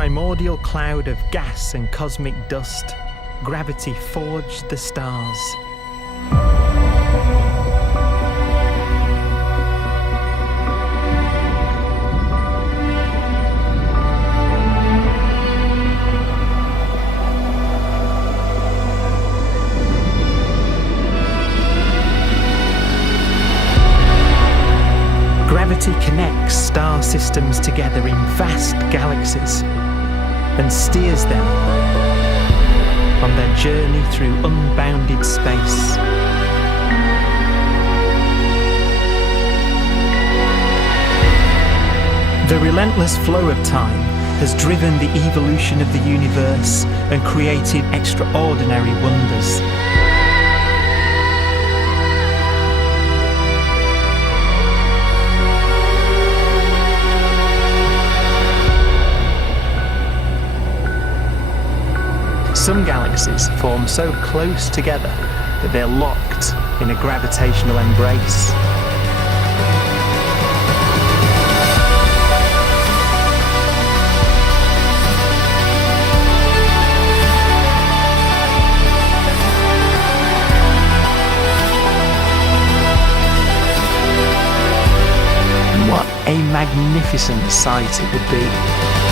primordial cloud of gas and cosmic dust, gravity forged the stars. Gravity connects star systems together in vast galaxies and steers them on their journey through unbounded space. The relentless flow of time has driven the evolution of the universe and created extraordinary wonders. Some galaxies form so close together that they're locked in a gravitational embrace. What a magnificent sight it would be.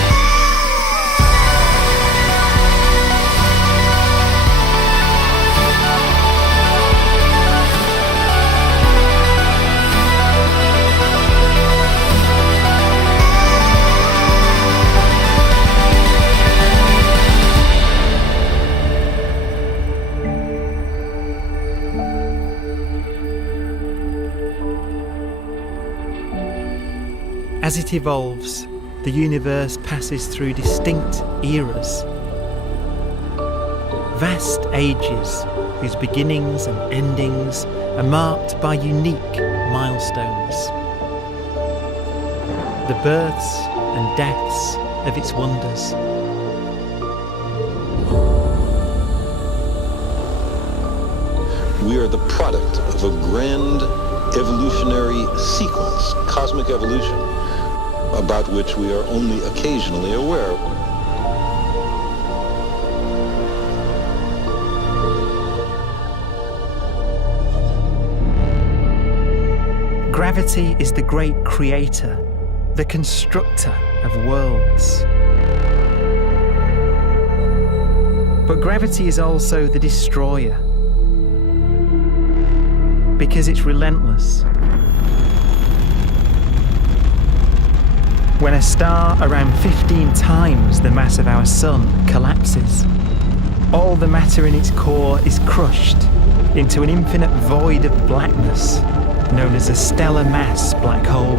As it evolves, the universe passes through distinct eras. Vast ages whose beginnings and endings are marked by unique milestones. The births and deaths of its wonders. We are the product of a grand evolutionary sequence, cosmic evolution, about which we are only occasionally aware. Gravity is the great creator, the constructor of worlds. But gravity is also the destroyer, because it's relentless. When a star around 15 times the mass of our sun collapses, all the matter in its core is crushed into an infinite void of blackness known as a stellar mass black hole.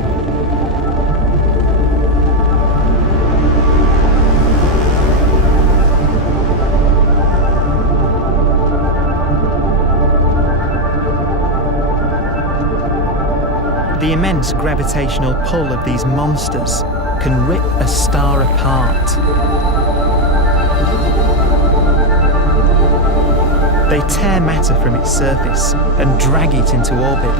The immense gravitational pull of these monsters can rip a star apart. They tear matter from its surface and drag it into orbit.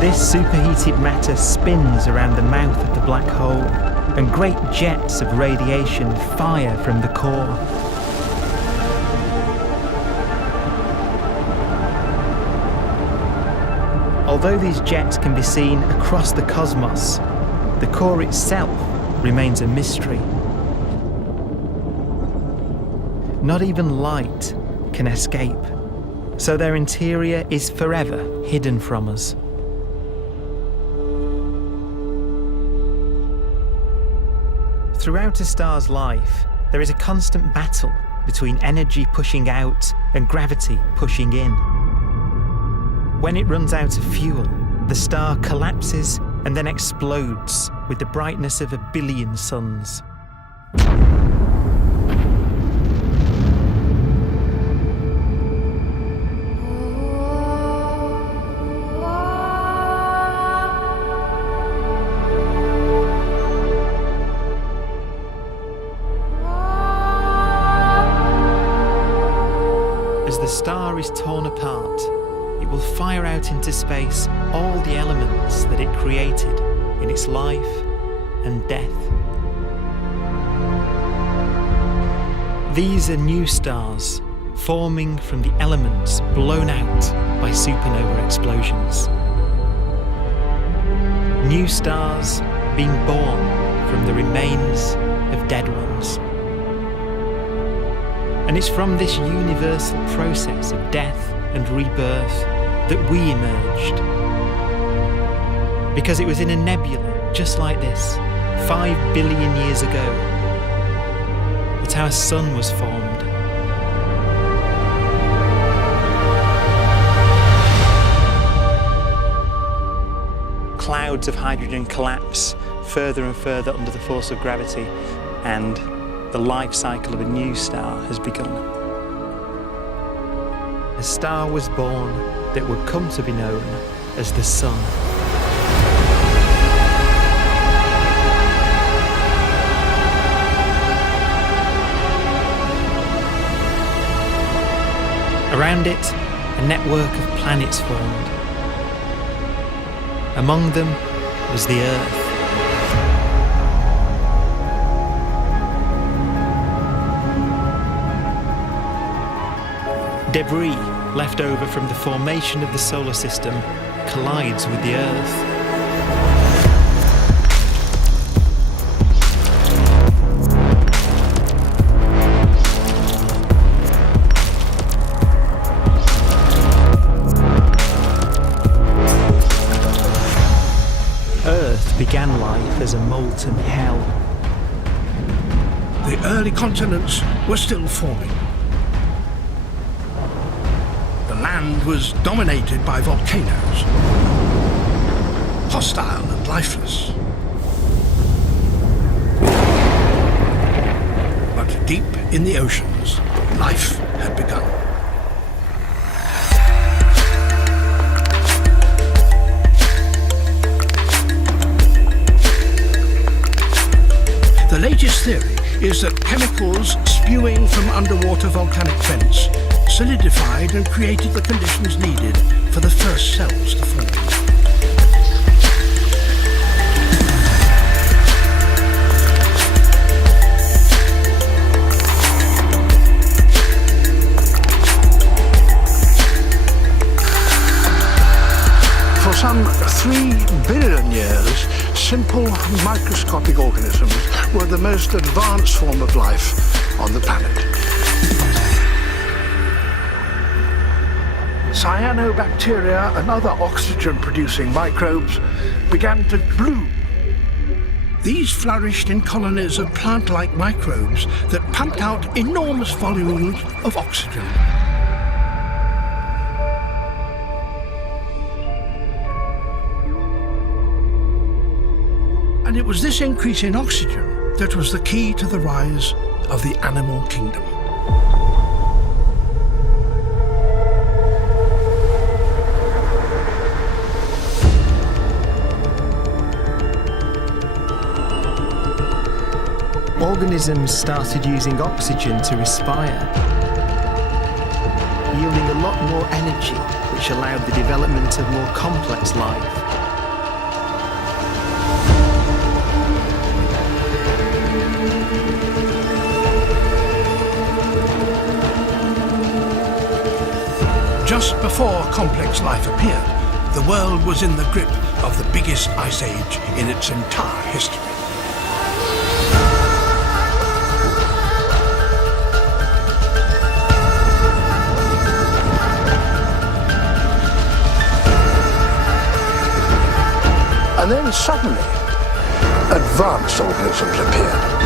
This superheated matter spins around the mouth of the black hole, and great jets of radiation fire from the core. Although these jets can be seen across the cosmos, the core itself remains a mystery. Not even light can escape, so their interior is forever hidden from us. Throughout a star's life, there is a constant battle between energy pushing out and gravity pushing in. When it runs out of fuel, the star collapses and then explodes with the brightness of 1 billion suns. As the star is torn apart, it will fire out out into space all the elements that it created in its life and death. These are new stars forming from the elements blown out by supernova explosions. New stars being born from the remains of dead ones. And it's from this universal process of death and rebirth that we emerged. Because it was in a nebula just like this, 5 billion years ago, that our sun was formed. Clouds of hydrogen collapse further and further under the force of gravity, and the life cycle of a new star has begun. A star was born that would come to be known as the Sun. Around it, a network of planets formed. Among them was the Earth. Debris left over from the formation of the solar system collides with the Earth. Earth began life as a molten hell. The early continents were still forming. The land was dominated by volcanoes, hostile and lifeless. But deep in the oceans, life had begun. The latest theory is that chemicals spewing from underwater volcanic vents solidified and created the conditions needed for the first cells to form. For some 3 billion years, simple microscopic organisms were the most advanced form of life on the planet. Cyanobacteria and other oxygen-producing microbes began to bloom. These flourished in colonies of plant-like microbes that pumped out enormous volumes of oxygen. And it was this increase in oxygen that was the key to the rise of the animal kingdom. Organisms started using oxygen to respire, yielding a lot more energy, which allowed the development of more complex life. Just before complex life appeared, the world was in the grip of the biggest ice age in its entire history. And then suddenly, advanced organisms appeared.